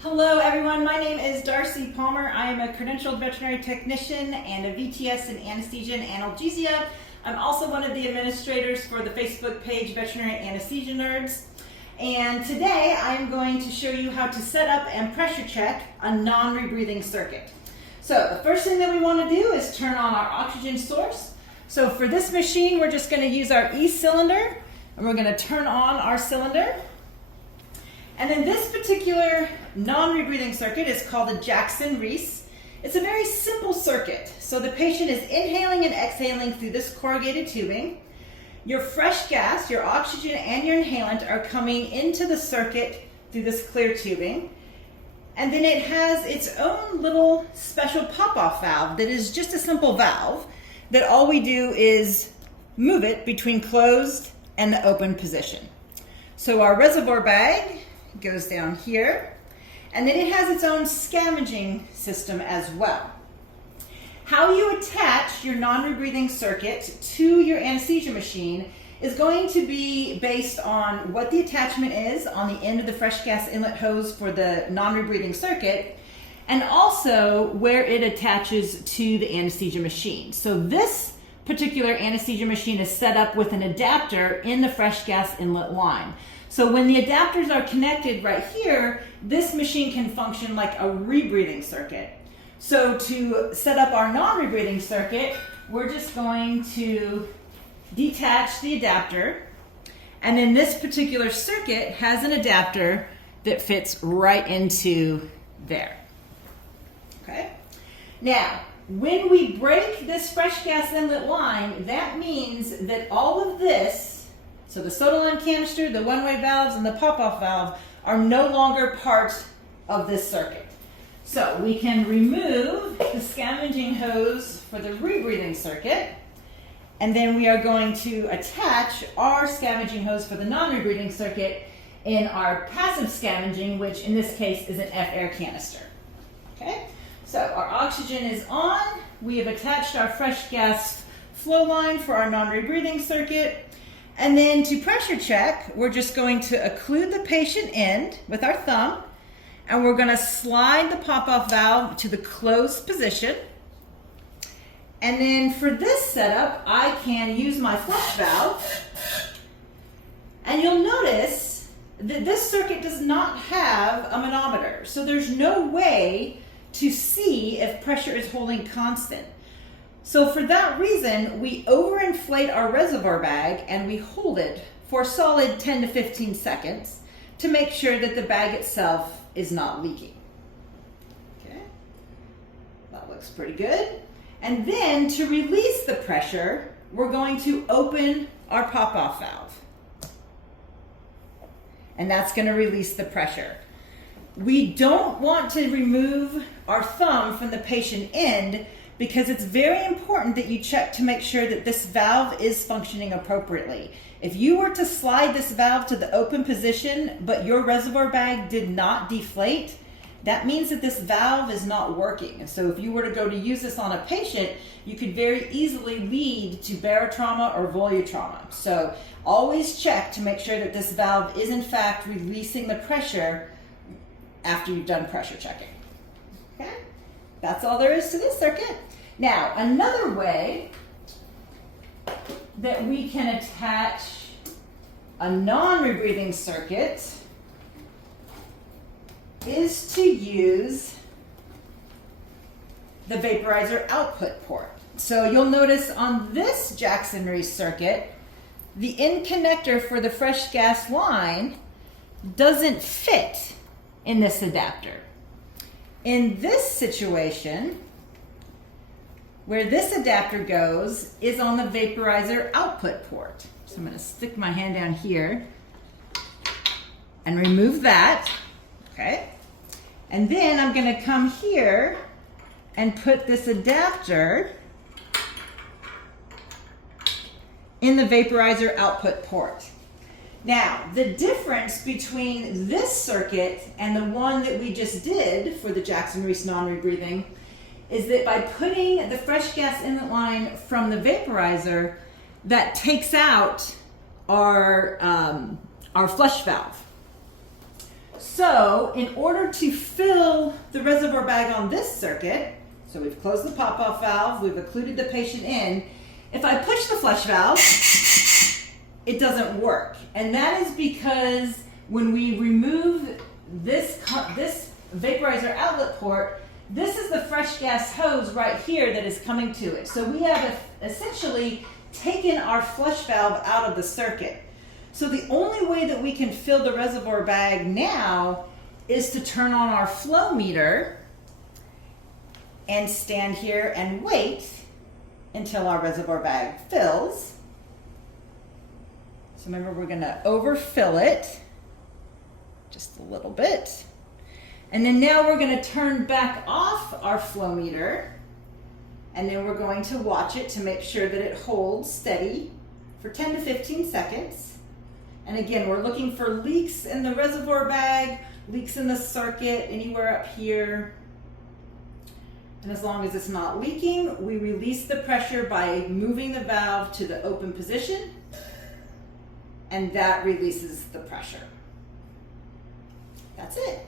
Hello everyone, my name is Darci Palmer. I am a credentialed veterinary technician and a VTS in anesthesia and analgesia. I'm also one of the administrators for the Facebook page Veterinary Anesthesia Nerds. And today I'm going to show you how to set up and pressure check a non-rebreathing circuit. So the first thing that we want to do is turn on our oxygen source. So for this machine, we're just going to use our E cylinder and we're going to turn on our cylinder. And then this particular non-rebreathing circuit is called a Jackson-Reese. It's a very simple circuit. So the patient is inhaling and exhaling through this corrugated tubing. Your fresh gas, your oxygen and your inhalant are coming into the circuit through this clear tubing. And then it has its own little special pop-off valve that is just a simple valve that all we do is move it between closed and the open position. So our reservoir bag goes down here, and then it has its own scavenging system as well. How you attach your non-rebreathing circuit to your anesthesia machine is going to be based on what the attachment is on the end of the fresh gas inlet hose for the non-rebreathing circuit, and also where it attaches to the anesthesia machine. So this particular anesthesia machine is set up with an adapter in the fresh gas inlet line. So when the adapters are connected right here, this machine can function like a rebreathing circuit. So to set up our non-rebreathing circuit, we're just going to detach the adapter, and then this particular circuit has an adapter that fits right into there. Okay? Now, when we break this fresh gas inlet line, that means that all of this, so the soda line canister, the one-way valves, and the pop-off valve are no longer part of this circuit. So we can remove the scavenging hose for the rebreathing circuit, and then we are going to attach our scavenging hose for the non-rebreathing circuit in our passive scavenging, which in this case is an F-air canister. Okay? So our oxygen is on. We have attached our fresh gas flow line for our non-rebreathing circuit. And then to pressure check, we're just going to occlude the patient end with our thumb, and we're going to slide the pop-off valve to the closed position. And then for this setup, I can use my flush valve. And you'll notice that this circuit does not have a manometer, so there's no way to see if pressure is holding constant. So for that reason, we overinflate our reservoir bag and we hold it for a solid 10 to 15 seconds to make sure that the bag itself is not leaking. Okay, that looks pretty good. And then to release the pressure, we're going to open our pop-off valve. And that's going to release the pressure. We don't want to remove our thumb from the patient end because it's very important that you check to make sure that this valve is functioning appropriately. If you were to slide this valve to the open position, but your reservoir bag did not deflate, that means that this valve is not working. And so if you were to go to use this on a patient, you could very easily lead to barotrauma or volutrauma. So always check to make sure that this valve is in fact releasing the pressure after you've done pressure checking. Okay? That's all there is to this circuit. Now, another way that we can attach a non-rebreathing circuit is to use the vaporizer output port. So you'll notice on this Jackson-Reese circuit, the end connector for the fresh gas line doesn't fit in this adapter. In this situation, where this adapter goes is on the vaporizer output port. So I'm going to stick my hand down here and remove that. Okay. And then I'm going to come here and put this adapter in the vaporizer output port. Now, the difference between this circuit and the one that we just did for the Jackson-Reese non-rebreathing is that by putting the fresh gas inlet line from the vaporizer, that takes out our flush valve. So in order to fill the reservoir bag on this circuit, so we've closed the pop-off valve, we've occluded the patient in. If I push the flush valve, it doesn't work. And that is because when we remove this vaporizer outlet port, this is the fresh gas hose right here that is coming to it. So we have essentially taken our flush valve out of the circuit. So the only way that we can fill the reservoir bag now is to turn on our flow meter and stand here and wait until our reservoir bag fills. So remember, we're gonna overfill it just a little bit. And then now we're gonna turn back off our flow meter, and then we're going to watch it to make sure that it holds steady for 10 to 15 seconds. And again, we're looking for leaks in the reservoir bag, leaks in the circuit, anywhere up here. And as long as it's not leaking, we release the pressure by moving the valve to the open position, and that releases the pressure. That's it.